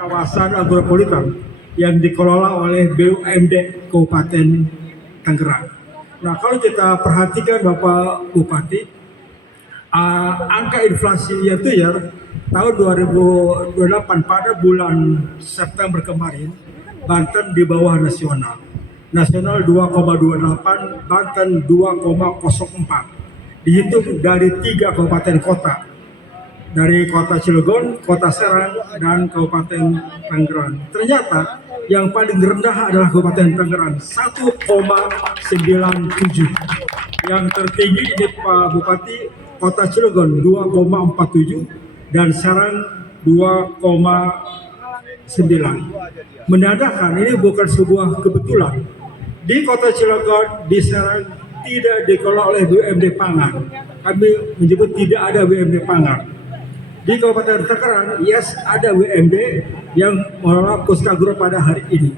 kawasan agropolitan yang dikelola oleh BUMD Kabupaten Tangerang. Nah, kalau kita perhatikan Bapak Bupati, angka inflasi itu ya tahun 2028 pada bulan September kemarin, Banten di bawah nasional. Nasional 2,28, Banten 2,04. Dihitung dari 3 kabupaten kota. Dari kota Cilegon, kota Serang, dan Kabupaten Tangerang. Ternyata yang paling rendah adalah Kabupaten Tangerang, 1,97. Yang tertinggi ini Pak Bupati, kota Cilegon 2,47 dan Serang 2,9. Menandakan ini bukan sebuah kebetulan. Di kota Cilegon, di Serang tidak dikelola oleh BUMD Pangan. Kami menyebut tidak ada BUMD Pangan. Di Kabupaten Tangerang, yes, ada WMD yang mengelola Puskagro pada hari ini.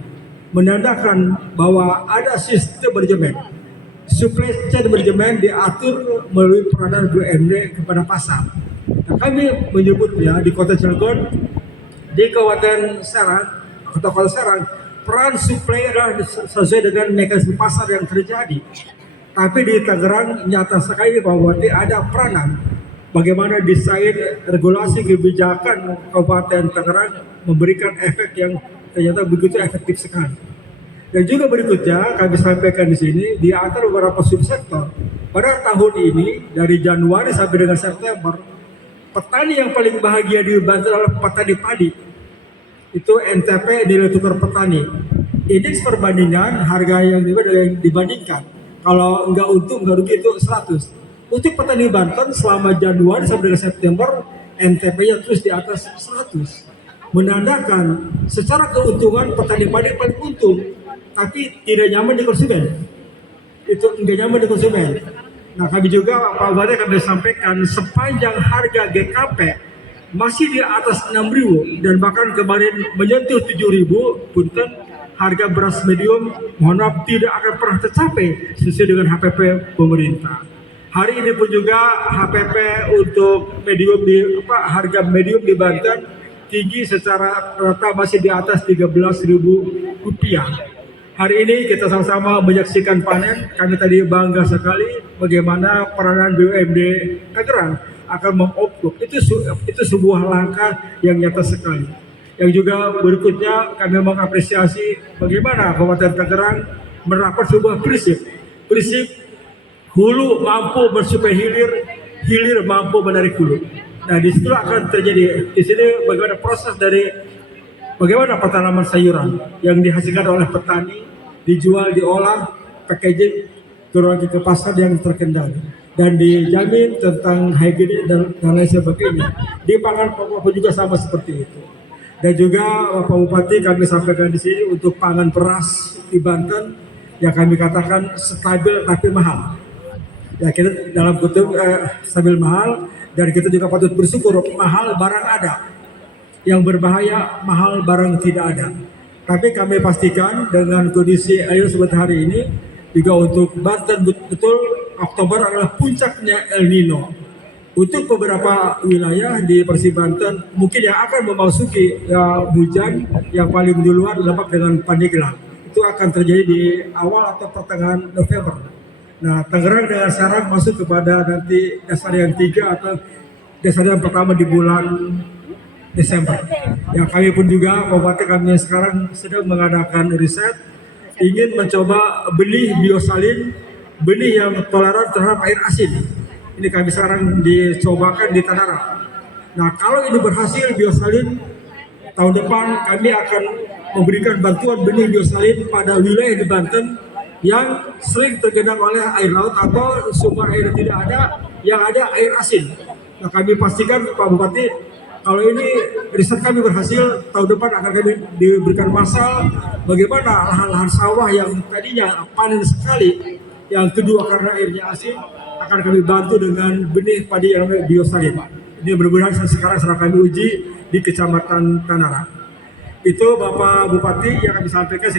Menandakan bahwa ada sistem manajemen. Supply chain manajemen diatur melalui peranan BUMD kepada pasar. Nah, kami menyebutnya di Kota Cilegon, di Kabupaten Serang, Kota Serang, peran supply adalah sesuai dengan mekanisme pasar yang terjadi. Tapi di Tangerang nyata sekali bahwa ada peranan. Bagaimana desain regulasi kebijakan Kabupaten Tangerang memberikan efek yang ternyata begitu efektif sekali. Dan juga berikutnya kami sampaikan di sini di antara beberapa subsektor pada tahun ini dari Januari sampai dengan September, petani yang paling bahagia di Banten adalah petani padi. Itu NTP, nilai tukar petani. Indeks perbandingan harga yang dibandingkan. Kalau enggak untung enggak rugi itu 100. Untuk petani Banten selama Januari sampai dengan September, NTP-nya terus di atas 100. Menandakan secara keuntungan petani padi paling untung, tapi tidak nyaman di konsumen. Itu tidak nyaman di konsumen. Nah, kami juga Pak Bupati kami sampaikan sepanjang harga GKP masih di atas 6.000 dan bahkan kemarin menyentuh 7.000, punten harga beras medium mohon maaf tidak akan pernah tercapai sesuai dengan HPP pemerintah. Hari ini pun juga HPP untuk medium harga medium di Banten tinggi secara rata masih di atas Rp13.000. Hari ini kita sama-sama menyaksikan panen. Kami tadi bangga sekali bagaimana peranan BUMD Tangerang akan mengoptimalkan. Itu sebuah langkah yang nyata sekali. Yang juga berikutnya kami mengapresiasi bagaimana Kabupaten Tangerang menerapkan sebuah prinsip hulu mampu mensuplai hilir, hilir mampu menarik hulu. Nah, di situ akan terjadi di sini bagaimana proses dari bagaimana pertanaman sayuran yang dihasilkan oleh petani dijual, diolah, packaging, turun ke pasar yang terkendali dan dijamin tentang hygiene dan lain sebagainya. Di pangan pokok juga sama seperti itu. Dan juga Bapak Bupati kami sampaikan di sini untuk pangan beras di Banten yang kami katakan stabil tapi mahal. Ya, kita dalam kutub stabil mahal dan kita juga patut bersyukur mahal barang ada, yang berbahaya mahal barang tidak ada. Tapi kami pastikan dengan kondisi air seperti hari ini juga untuk Banten betul Oktober adalah puncaknya El Nino. Untuk beberapa wilayah di Persib Banten mungkin yang akan memasuki hujan yang paling duluan Lebak dengan Pandeglang itu akan terjadi di awal atau pertengahan November. Nah, Tangerang dengan Serang masuk kepada nanti dasarian 3 atau dasarian pertama di bulan Desember. Yang kami pun juga, Bupati kami sekarang sedang mengadakan riset, ingin mencoba benih biosalin, benih yang toleran terhadap air asin. Ini kami sekarang dicobakan di Tangerang. Nah, kalau ini berhasil biosalin, tahun depan kami akan memberikan bantuan benih biosalin pada wilayah di Banten yang sering tergenang oleh air laut atau sumber air tidak ada, yang ada air asin. Nah, kami pastikan Pak Bupati, kalau ini riset kami berhasil, tahun depan akan kami diberikan massal bagaimana lahan-lahan sawah yang tadinya panen sekali, yang kedua karena airnya asin, akan kami bantu dengan benih padi yang biosalin. Ini mudah-mudahan sekarang sedang kami uji di Kecamatan Tangerang. Itu Bapak Bupati yang kami sampaikan.